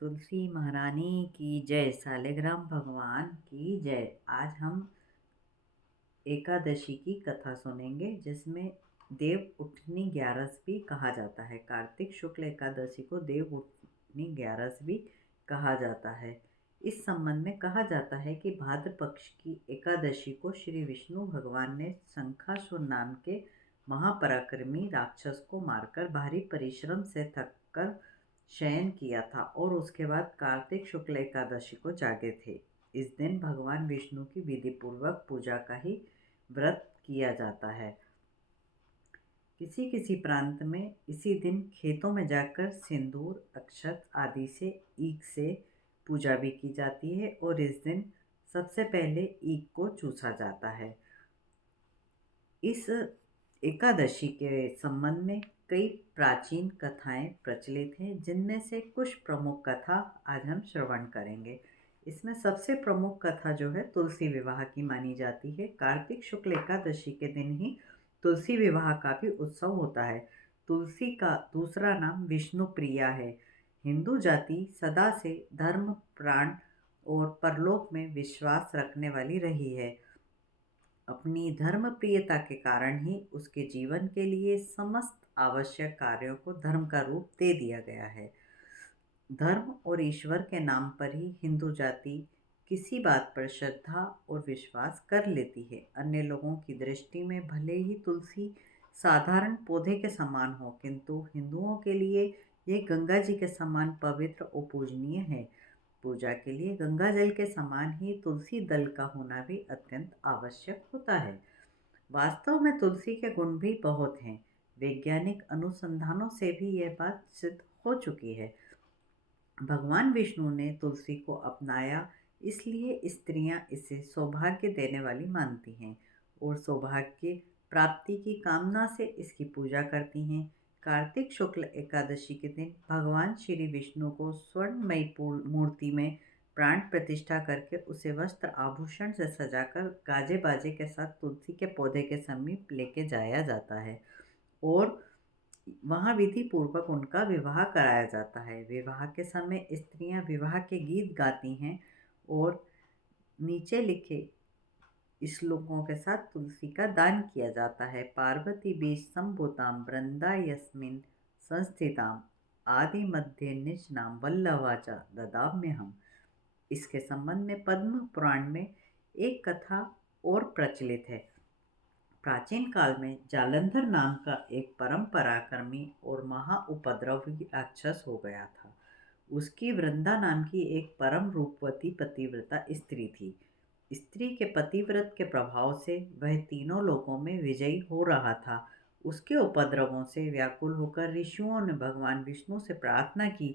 तुलसी महारानी की जय। सालिग्राम भगवान की जय। आज हम एकादशी की कथा सुनेंगे जिसमें देव उठनी ग्यारस भी कहा जाता है। कार्तिक शुक्ल एकादशी को देव उठनी ग्यारस भी कहा जाता है। इस संबंध में कहा जाता है कि भाद्र पक्ष की एकादशी को श्री विष्णु भगवान ने शंखासुर नाम के महापराक्रमी राक्षस को मारकर भारी परिश्रम से थक कर शयन किया था और उसके बाद कार्तिक शुक्ल एकादशी को जागे थे। इस दिन भगवान विष्णु की विधि पूर्वक पूजा का ही व्रत किया जाता है। किसी किसी प्रांत में इसी दिन खेतों में जाकर सिंदूर, अक्षत आदि से ईख से पूजा भी की जाती है और इस दिन सबसे पहले ईख को चूसा जाता है। इस एकादशी के संबंध में कई प्राचीन कथाएं प्रचलित हैं, जिनमें से कुछ प्रमुख कथा आज हम श्रवण करेंगे। इसमें सबसे प्रमुख कथा जो है तुलसी विवाह की मानी जाती है। कार्तिक शुक्ल एकादशी के दिन ही तुलसी विवाह का भी उत्सव होता है। तुलसी का दूसरा नाम विष्णु प्रिया है। हिंदू जाति सदा से धर्म, प्राण और परलोक में विश्वास रखने वाली रही है। अपनी धर्म प्रियता के कारण ही उसके जीवन के लिए समस्त आवश्यक कार्यों को धर्म का रूप दे दिया गया है। धर्म और ईश्वर के नाम पर ही हिंदू जाति किसी बात पर श्रद्धा और विश्वास कर लेती है। अन्य लोगों की दृष्टि में भले ही तुलसी साधारण पौधे के समान हो, किंतु हिंदुओं के लिए यह गंगा जी के समान पवित्र और पूजनीय है। पूजा के लिए गंगा जल के समान ही तुलसी दल का होना भी अत्यंत आवश्यक होता है। वास्तव में तुलसी के गुण भी बहुत हैं। वैज्ञानिक अनुसंधानों से भी यह बात सिद्ध हो चुकी है। भगवान विष्णु ने तुलसी को अपनाया, इसलिए स्त्रियां इसे सौभाग्य देने वाली मानती हैं और सौभाग्य प्राप्ति की कामना से इसकी पूजा करती हैं। कार्तिक शुक्ल एकादशी के दिन भगवान श्री विष्णु को स्वर्णमयी मूर्ति में प्राण प्रतिष्ठा करके उसे वस्त्र आभूषण से सजाकर गाजे बाजे के साथ तुलसी के पौधे के समीप लेके जाया जाता है और वहाँ विधि पूर्वक उनका विवाह कराया जाता है। विवाह के समय स्त्रियां विवाह के गीत गाती हैं और नीचे लिखे श्लोकों के साथ तुलसी का दान किया जाता है। पार्वती बीज संभूताम वृंदा यस्मिन संस्थिताम आदि मध्य निज नाम वल्लवाचा ददाम्य हम। इसके संबंध में पद्म पुराण में एक कथा और प्रचलित है। प्राचीन काल में जालंधर नाम का एक परम पराक्रमी और महा उपद्रवी राक्षस हो गया था। उसकी वृंदा नाम की एक परम रूपवती पतिव्रता स्त्री थी। स्त्री के पतिव्रत के प्रभाव से वह तीनों लोकों में विजयी हो रहा था। उसके उपद्रवों से व्याकुल होकर ऋषियों ने भगवान विष्णु से प्रार्थना की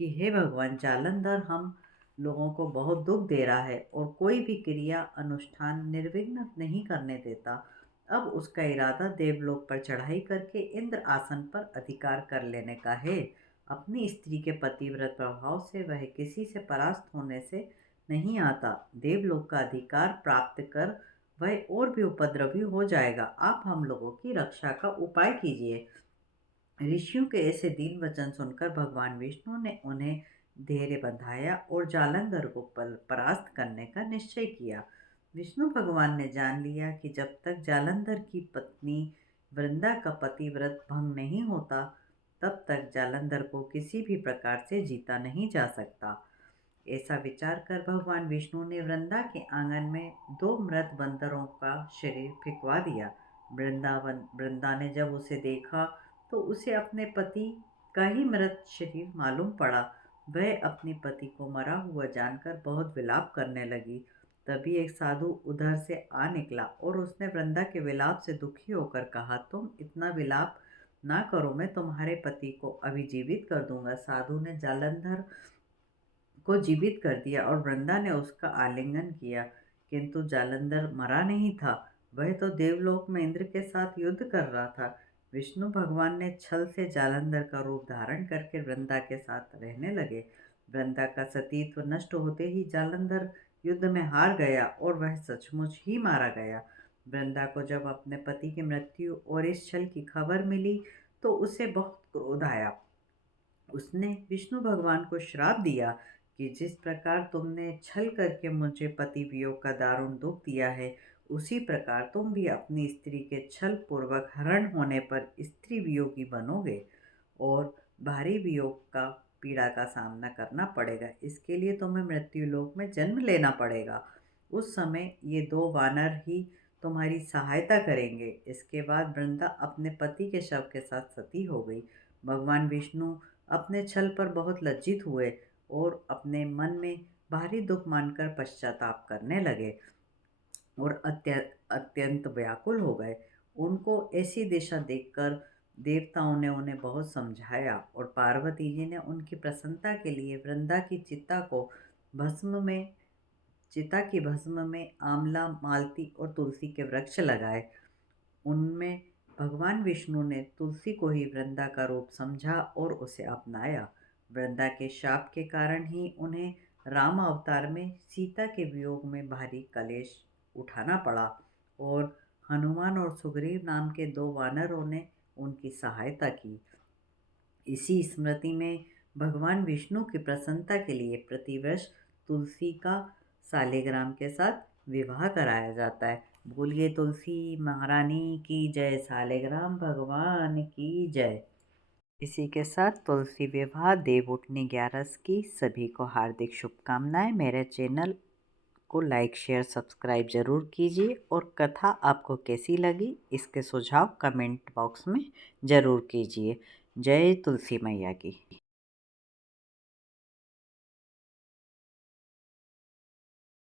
कि हे भगवान, जालंधर हम लोगों को बहुत दुख दे रहा है और कोई भी क्रिया अनुष्ठान निर्विघ्न नहीं करने देता। अब उसका इरादा देवलोक पर चढ़ाई करके इंद्र आसन पर अधिकार कर लेने का है। अपनी स्त्री के पतिव्रत प्रभाव से वह किसी से परास्त होने से नहीं आता। देवलोक का अधिकार प्राप्त कर वह और भी उपद्रवी हो जाएगा। आप हम लोगों की रक्षा का उपाय कीजिए। ऋषियों के ऐसे दीन वचन सुनकर भगवान विष्णु ने उन्हें धैर्य बंधाया और जालंधर को परास्त करने का निश्चय किया। विष्णु भगवान ने जान लिया कि जब तक जालंधर की पत्नी वृंदा का पतिव्रत भंग नहीं होता, तब तक जालंधर को किसी भी प्रकार से जीता नहीं जा सकता। ऐसा विचार कर भगवान विष्णु ने वृंदा के आंगन में दो मृत बंदरों का शरीर फेंकवा दिया। वृंदा ने जब उसे देखा तो उसे अपने पति का ही मृत शरीर मालूम पड़ा। वह अपने पति को मरा हुआ जानकर बहुत विलाप करने लगी। तभी एक साधु उधर से आ निकला और उसने वृंदा के विलाप से दुखी होकर कहा, तुम इतना विलाप ना करो, मैं तुम्हारे पति को अभी जीवित कर दूंगा। साधु ने जालंधर को जीवित कर दिया और वृंदा ने उसका आलिंगन किया, किंतु जालंधर मरा नहीं था। वह तो देवलोक में इंद्र के साथ युद्ध कर रहा था। विष्णु भगवान ने छल से जालंधर का रूप धारण करके वृंदा के साथ रहने लगे। वृंदा का सतीत्व नष्ट होते ही जालंधर युद्ध में हार गया और वह सचमुच ही मारा गया। वृंदा को जब अपने पति की मृत्यु और इस छल की खबर मिली तो उसे बहुत क्रोध आया। उसने विष्णु भगवान को श्राप दिया कि जिस प्रकार तुमने छल करके मुझे पति वियोग का दारुण दुख दिया है, उसी प्रकार तुम भी अपनी स्त्री के छल पूर्वक हरण होने पर स्त्री वियोगी बनोगे और भारी वियोग का पीड़ा का सामना करना पड़ेगा। इसके लिए तुम्हें मृत्यु लोक में जन्म लेना पड़ेगा। उस समय ये दो वानर ही तुम्हारी सहायता करेंगे। इसके बाद वृंदा अपने पति के शव के साथ सती हो गई। भगवान विष्णु अपने छल पर बहुत लज्जित हुए और अपने मन में भारी दुख मानकर पश्चाताप करने लगे और अत्यंत व्याकुल हो गए। उनको ऐसी दिशा देखकर देवताओं ने उन्हें बहुत समझाया और पार्वती जी ने उनकी प्रसन्नता के लिए वृंदा की चिता की भस्म में आंवला, मालती और तुलसी के वृक्ष लगाए। उनमें भगवान विष्णु ने तुलसी को ही वृंदा का रूप समझा और उसे अपनाया। वृंदा के शाप के कारण ही उन्हें राम अवतार में सीता के वियोग में भारी कलेश उठाना पड़ा और हनुमान और सुग्रीव नाम के दो वानरों ने उनकी सहायता की। इसी स्मृति में भगवान विष्णु की प्रसन्नता के लिए प्रतिवर्ष तुलसी का सालिग्राम के साथ विवाह कराया जाता है। बोलिए तुलसी महारानी की जय, सालिग्राम भगवान की जय। इसी के साथ तुलसी विवाह देवउठनी 11 की सभी को हार्दिक शुभकामनाएं। मेरे चैनल को लाइक शेयर सब्सक्राइब ज़रूर कीजिए और कथा आपको कैसी लगी इसके सुझाव कमेंट बॉक्स में ज़रूर कीजिए। जय तुलसी मैया की।